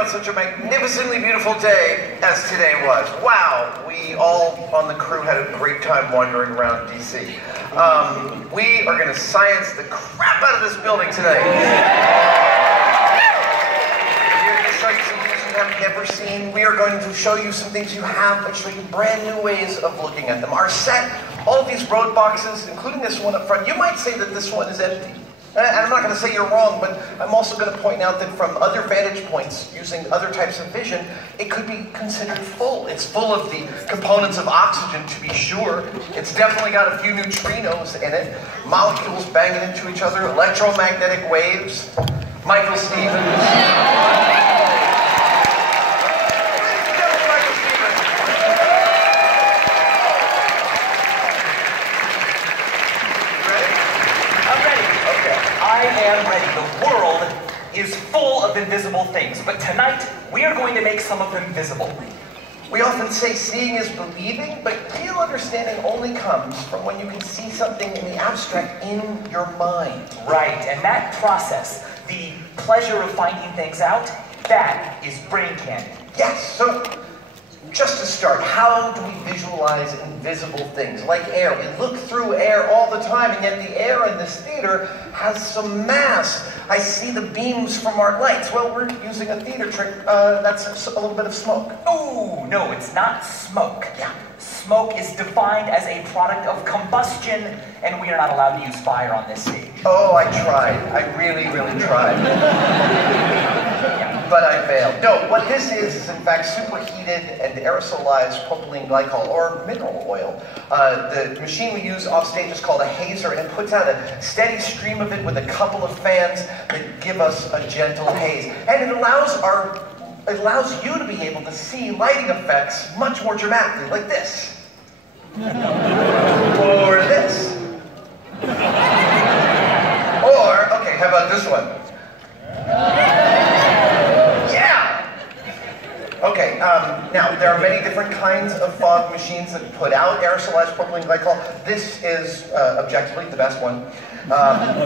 on such a magnificently beautiful day as today was. Wow, we all on the crew had a great time wandering around DC. We are going to science the crap out of this building today. We're going to show you some things you have never seen. We are going to show you some things you have and show you brand new ways of looking at them. Our set, all of these road boxes, including this one up front, you might say that this one is empty. And I'm not going to say you're wrong, but I'm also going to point out that from other vantage points, using other types of vision, it could be considered full. It's full of the components of oxygen, to be sure. It's definitely got a few neutrinos in it, molecules banging into each other, electromagnetic waves. Michael Stevens. I am ready. The world is full of invisible things, but tonight we are going to make some of them visible. We often say seeing is believing, but real understanding only comes from when you can see something in the abstract in your mind. Right, and that process, the pleasure of finding things out, that is brain candy. Yes, so just to start, how do we visualize invisible things like air? We look through air all the time, and yet the air in this theater has some mass. I see the beams from our lights. Well, we're using a theater trick. That's a little bit of smoke. Oh, no, it's not smoke. Yeah. Smoke is defined as a product of combustion, and we are not allowed to use fire on this stage. Oh, I tried. I really, really tried. But I failed. No, what this is in fact superheated and aerosolized propylene glycol, or mineral oil. The machine we use off stage is called a hazer, and it puts out a steady stream of it with a couple of fans that give us a gentle haze. And it allows you to be able to see lighting effects much more dramatically, like this. Or this. Or, okay, how about this one? Okay, now there are many different kinds of fog machines that put out aerosolized propylene glycol. This is objectively the best one.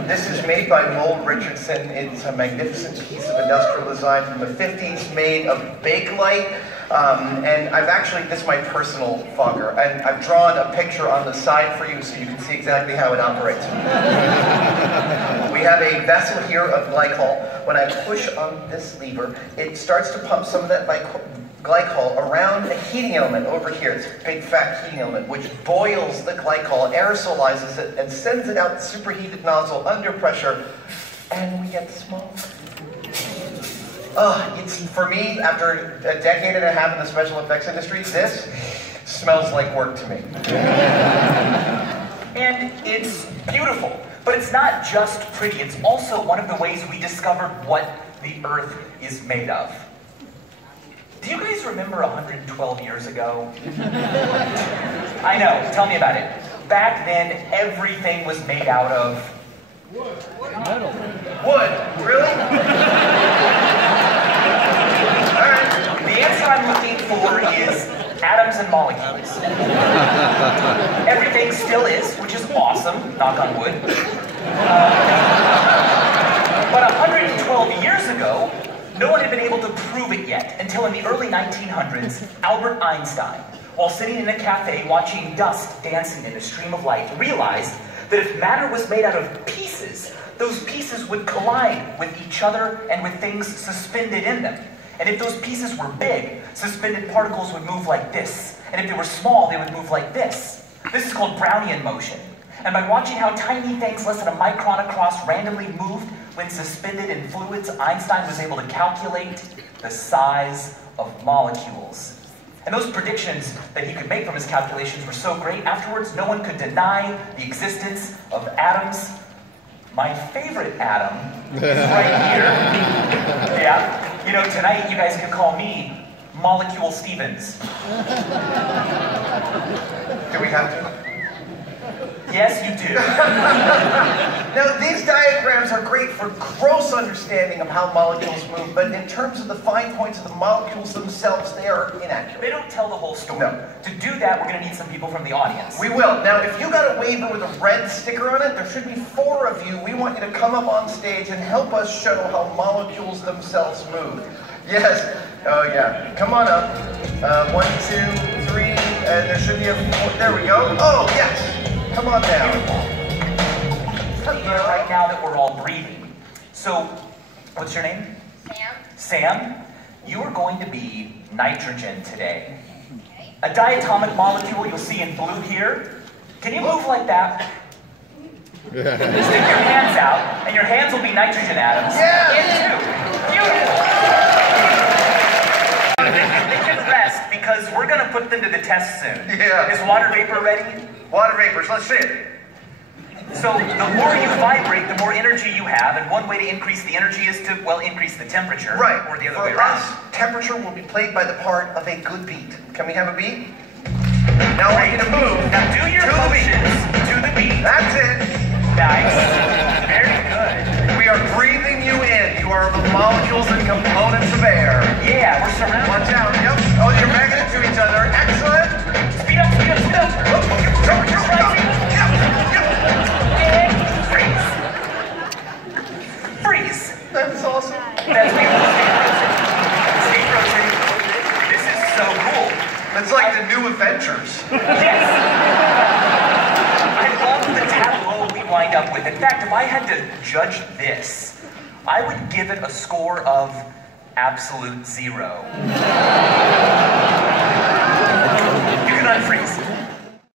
This is made by Lowell Richardson. It's a magnificent piece of industrial design from the 50s, made of Bakelite. And I've actually, this is my personal fogger, and I've drawn a picture on the side for you so you can see exactly how it operates. We have a vessel here of glycol. When I push on this lever, it starts to pump some of that glycol around a heating element over here. It's a big fat heating element, which boils the glycol, aerosolizes it, and sends it out the superheated nozzle under pressure, and we get the smoke. It's, for me, after a decade and a half in the special effects industry, this smells like work to me. And it's beautiful, but it's not just pretty, it's also one of the ways we discovered what the Earth is made of. Do you guys remember 112 years ago? I know, tell me about it. Back then, everything was made out of... Metal. Wood? Really? Alright. The answer I'm looking for is atoms and molecules. Everything still is, which is awesome, knock on wood. But 112 years ago, no one had been able to prove it yet, until in the early 1900s, Albert Einstein, while sitting in a cafe watching dust dancing in a stream of light, realized that if matter was made out of pieces, those pieces would collide with each other and with things suspended in them. And if those pieces were big, suspended particles would move like this. And if they were small, they would move like this. This is called Brownian motion. And by watching how tiny things less than a micron across randomly moved when suspended in fluids, Einstein was able to calculate the size of molecules. And those predictions that he could make from his calculations were so great, afterwards no one could deny the existence of atoms. My favorite atom is right here. Yeah, you know, tonight you guys can call me Molecule Stevens. Do we have to? Yes, you do. Now, these diagrams are great for gross understanding of how molecules move, but in terms of the fine points of the molecules themselves, they are inaccurate. They don't tell the whole story. No. To do that, we're going to need some people from the audience. We will. Now, if you got a waiver with a red sticker on it, there should be 4 of you. We want you to come up on stage and help us show how molecules themselves move. Yes. Oh, yeah. Come on up. 1, 2, 3, and there should be a 4. There we go. Oh, yes. Come on down. Here right now that we're all breathing. So, what's your name? Sam. Sam, you are going to be nitrogen today. A diatomic molecule you'll see in blue here. Can you move like that? Stick your hands out, and your hands will be nitrogen atoms. Yeah. In 2. Beautiful. They can rest because we're going to put them to the test soon. Yeah. Is water vapor ready? Water vapors, let's see it. So the more you vibrate, the more energy you have, and one way to increase the energy is to, well, increase the temperature. Right. Or the other For way around. us, temperature will be played by the part of a good beat. Can we have a beat? Now I want you to move. Now do your to the beat. motions to the beat. That's it. Nice. Very good. We are breathing you in. You are the molecules and components of air. Yeah, we're surrounded. Watch out. Yep. Oh, you're magnetic to each other. Excellent. Speed up, speed up, speed up. Temperature's rising. Yep. Yep. And freeze. Freeze. That's awesome. That's beautiful. Stay rotating. This is so cool. It's like the new Avengers. Yes. I love the tableau we wind up with. In fact, if I had to judge this, I would give it a score of absolute 0. You can unfreeze.